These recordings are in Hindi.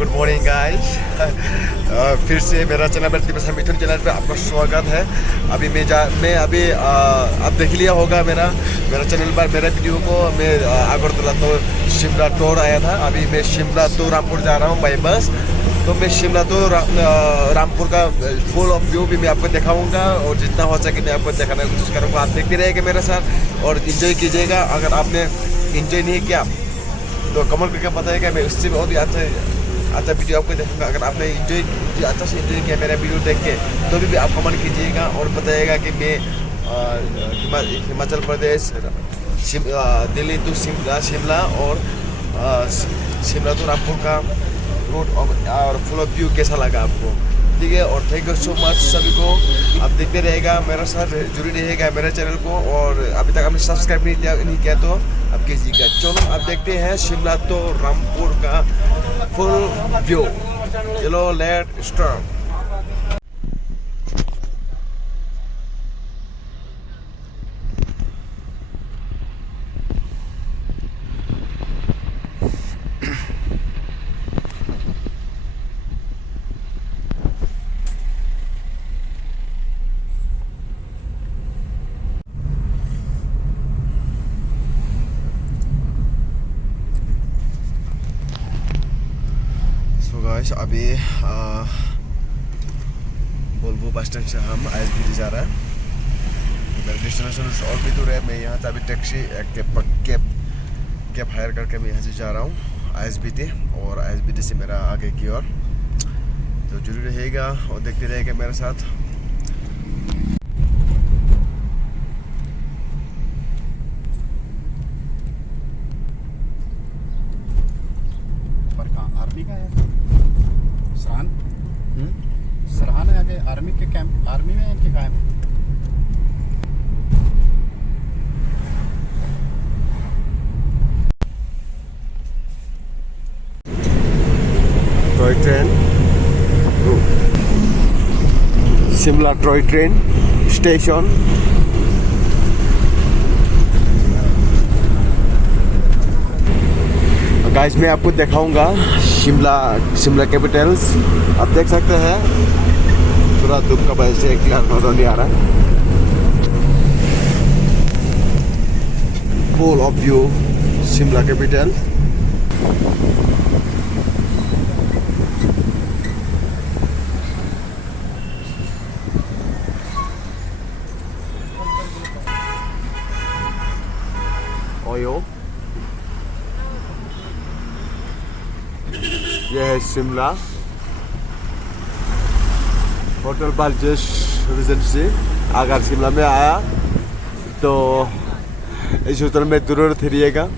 Good morning guys. फिर से मेरा चैनल प्रतिभा मिथुन चैनल पे आपका स्वागत है। मैं अभी आप देख लिया होगा मेरा चैनल पर मेरा वीडियो को। मैं अगरतला तो शिमला टूर आया था। अभी मैं शिमला तो रामपुर जा रहा हूँ बाई बस। तो मैं शिमला तो रामपुर का फुल ऑफ व्यू भी मैं आपको दिखाऊंगा और जितना हो सके मैं आपको दिखाने की कोशिश करूँगा। आप देखते रहेंगे मेरे साथ और इन्जॉय कीजिएगा। अगर आपने इन्जॉय नहीं किया तो कमेंट करके बताइएगा, मैं उससे बहुत ही अच्छा वीडियो आपको देखूंगा। अगर आपने अच्छा से इन्जॉय किया मेरा वीडियो देख के तो भी आप कमेंट कीजिएगा और बताइएगा कि मैं हिमाचल प्रदेश दिल्ली टू शिमला और शिमला टू रामपुर का रूट और फुल ऑफ व्यू कैसा लगा आपको, ठीक है। और थैंक यू सो मच सभी को। आप देखते रहेगा मेरा साथ जुड़ी रहेगा मेरे चैनल को। और अभी तक आपने सब्सक्राइब नहीं किया तो आप कीजिएगा। चलो आप देखते हैं शिमला तो रामपुर का फुल व्यू। चलो लेट स्टार्ट। अभी वोल्वो बस स्टैंड से हम ISBT जा रहा है। मेरा डेस्टिनेशन और भी दूर है। मैं यहाँ से अभी टैक्सी कैब हायर करके मैं यहाँ से जा रहा हूँ ISBT और ISBT से मेरा आगे की ओर। तो जरूर रहेगा और देखते रहेगा मेरे साथ। आर्मी का है सरहान है आगे आर्मी के कैंप, आर्मी में है कि कायम? Toy train Shimla toy train station. Guys मैं आपको दिखाऊंगा शिमला कैपिटल्स। आप देख सकते हैं पूरा धूप का वजह से क्लियर नजर नहीं आ रहा। Full of view Shimla capital. OYO यह है शिमला होटल बालजस रेजेंसी। अगर शिमला में आया तो इस होटल में जरूर ठहरिएगा।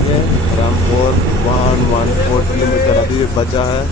होंगे। रामपुर 114 किलोमीटर अभी बचा है।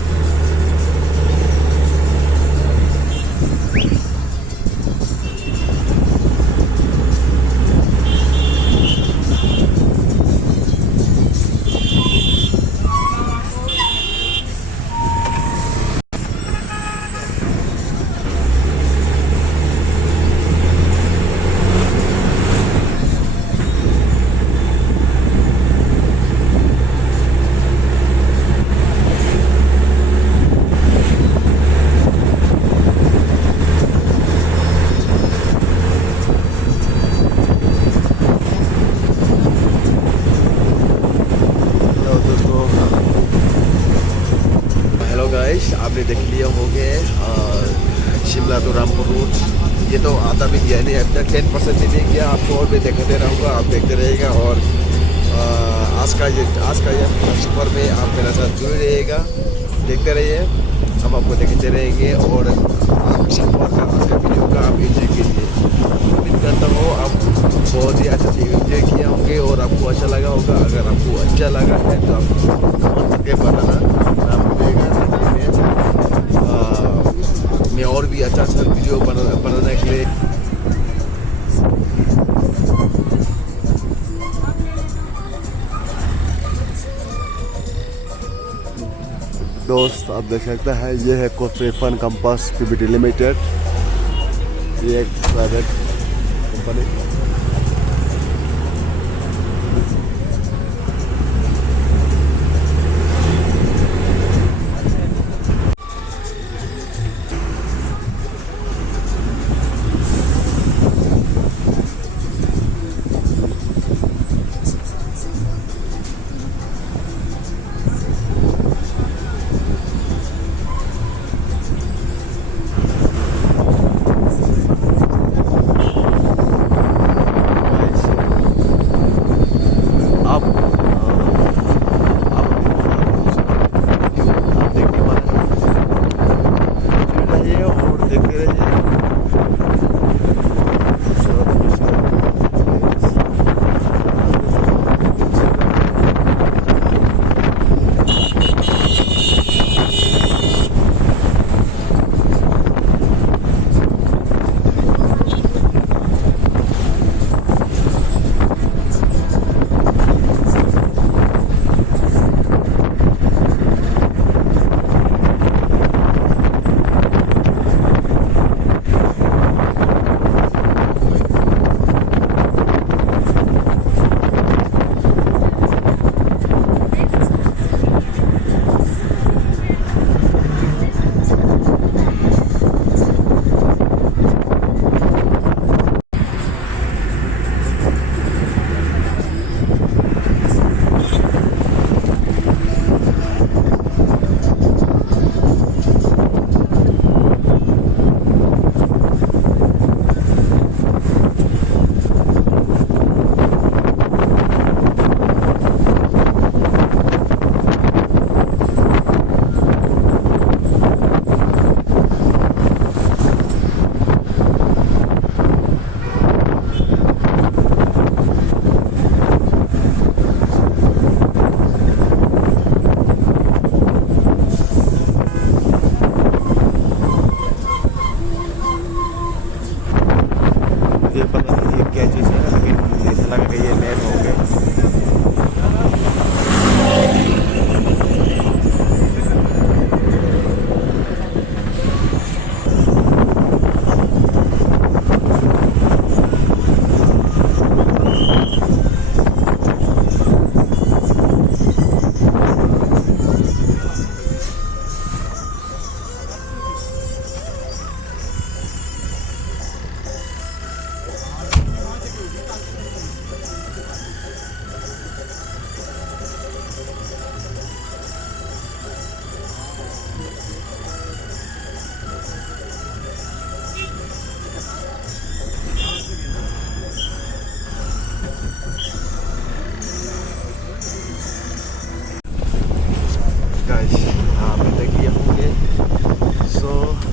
आपने देख लिया होंगे शिमला टू रामपुर रूट। ये तो आधा भी गया नहीं, अभी तक 10% भी नहीं गया। आपको और भी दिखाते रहूँगा, आप देखते रहिएगा। और आज का ये सफर में आप मेरे साथ जुड़े रहिएगा, देखते रहिए, हम आपको दिखाते रहेंगे। और आप सफर का आज का वीडियो का आप एंजॉय कीजिए। उम्मीद करता हूँ आप बहुत ही अच्छा चीज़ एंजॉय किए होंगे और आपको अच्छा लगा होगा। अगर आपको अच्छा लगा है तो आप कमेंट करके बताना, आपको मैं और भी अच्छा वीडियो बनाने के लिए। दोस्त आप देख सकते हैं, ये है कोस्टेफन कंपास पीवीटी लिमिटेड। ये एक प्राइवेट कंपनी।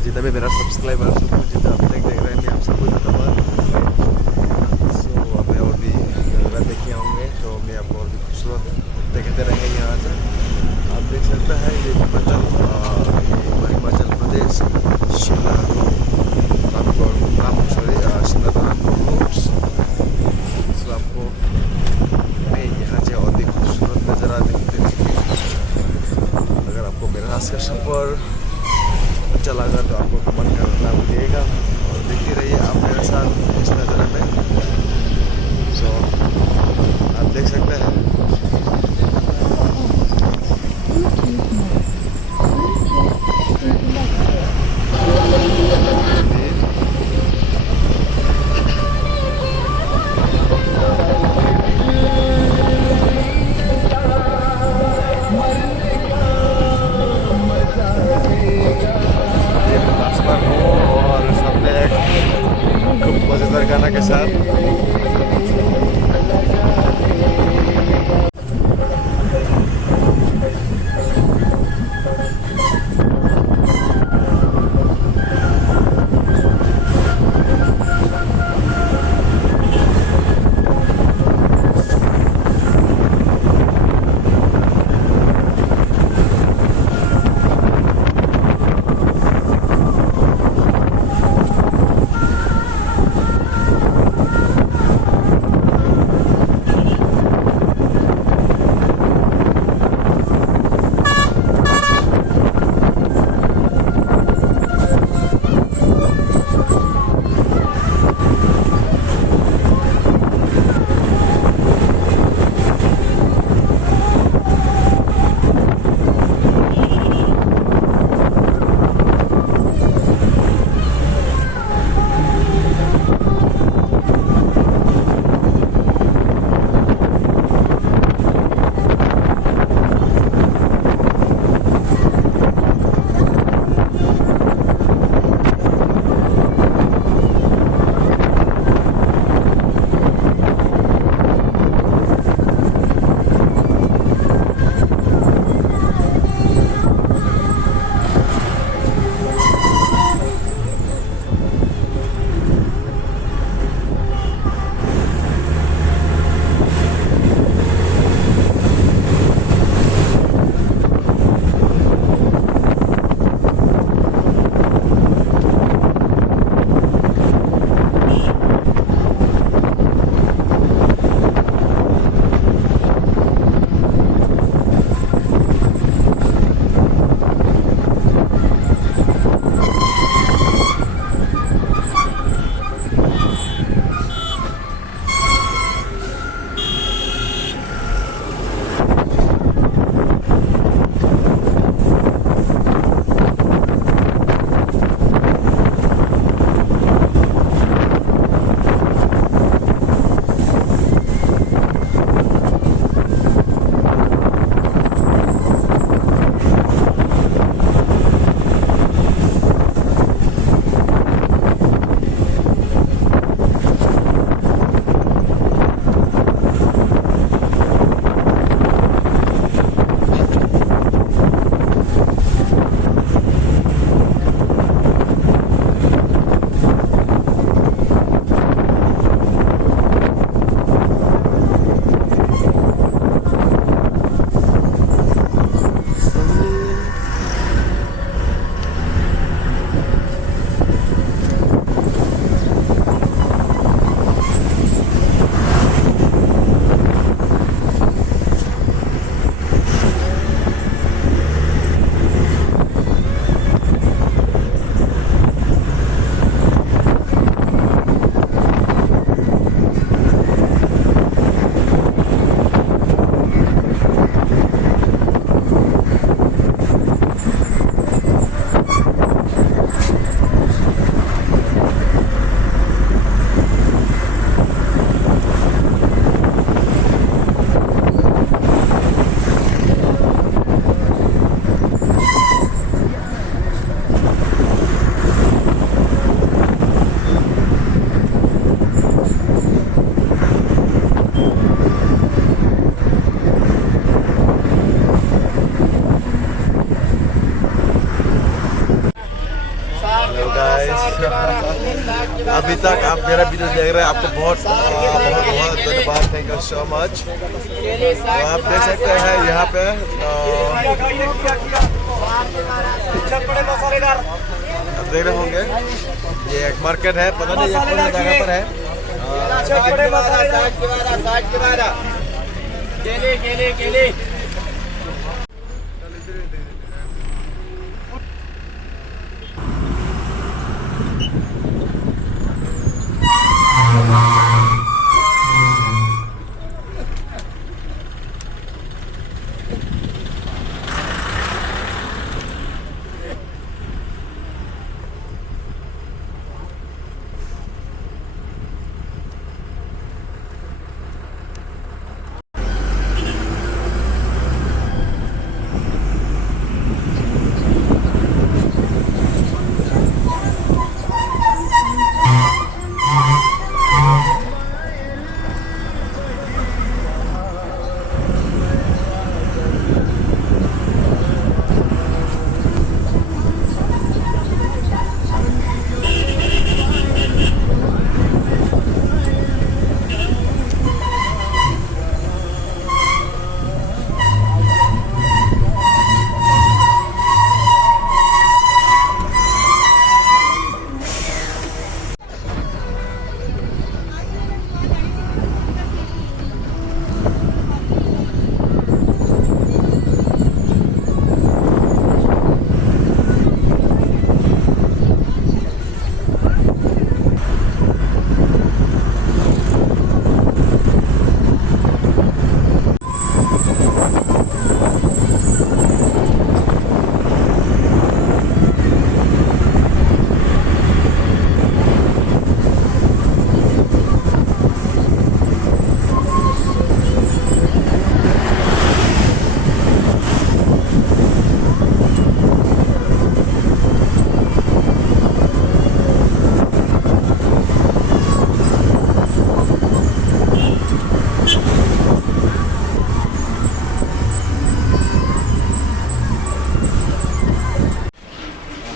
जितना भी मेरा सब्सक्राइबर जितना अभी तक देख रहे हैं, मैं आप सबको धन्यवाद। सो मैं और भी देखिए होंगे तो मैं आपको और भी खूबसूरत देखते रहेंगे यहाँ से। आप देख सकते हैं ये हिमाचल प्रदेश शिमला रामपुर शिमला रामपुर रोड्स। सो आपको मैं यहाँ से और भी खूबसूरत नज़ारा देखते रहेंगे। अगर आपको मेरा आज का सफ़र अच्छा लगा तो आपको कमेंट करना भूलिएगा और देखते रहिए आप मेरे साथ इस नज़ारे में। सो आप देख सकते हैं अभी तक आप मेरा वीडियो देख रहे हैं, आपको बहुत बहुत बहुत धन्यवाद, थैंक यू सो मच। तो आप देख सकते हैं यहाँ पे आप देख रहे होंगे ये एक मार्केट है, पता नहीं ये कौन सी जगह पर है।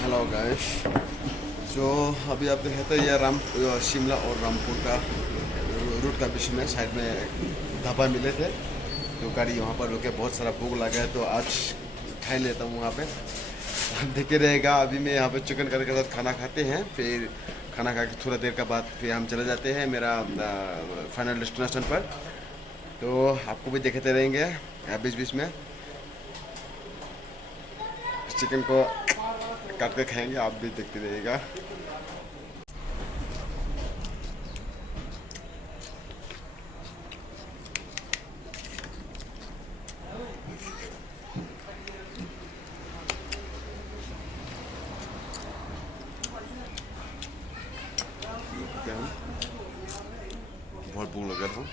हेलो गाइस, जो अभी आप देखे थे ये शिमला और रामपुर का रूट का बीच में साइड में ढाबा मिले थे, तो गाड़ी वहाँ पर रुके, बहुत सारा भूख लगा है तो आज खा लेता हूँ वहाँ पे। आप देखते रहेगा, अभी मैं यहाँ पे चिकन करी के साथ खाना खाते हैं, फिर खाना खा के थोड़ा देर के बाद फिर हम चले जाते हैं मेरा फाइनल डेस्टिनेशन पर। तो आपको भी देखते रहेंगे बीच बीच में चिकन को काट के खाएंगे, आप भी देखते रहिएगा। बहुत भूख लगा था।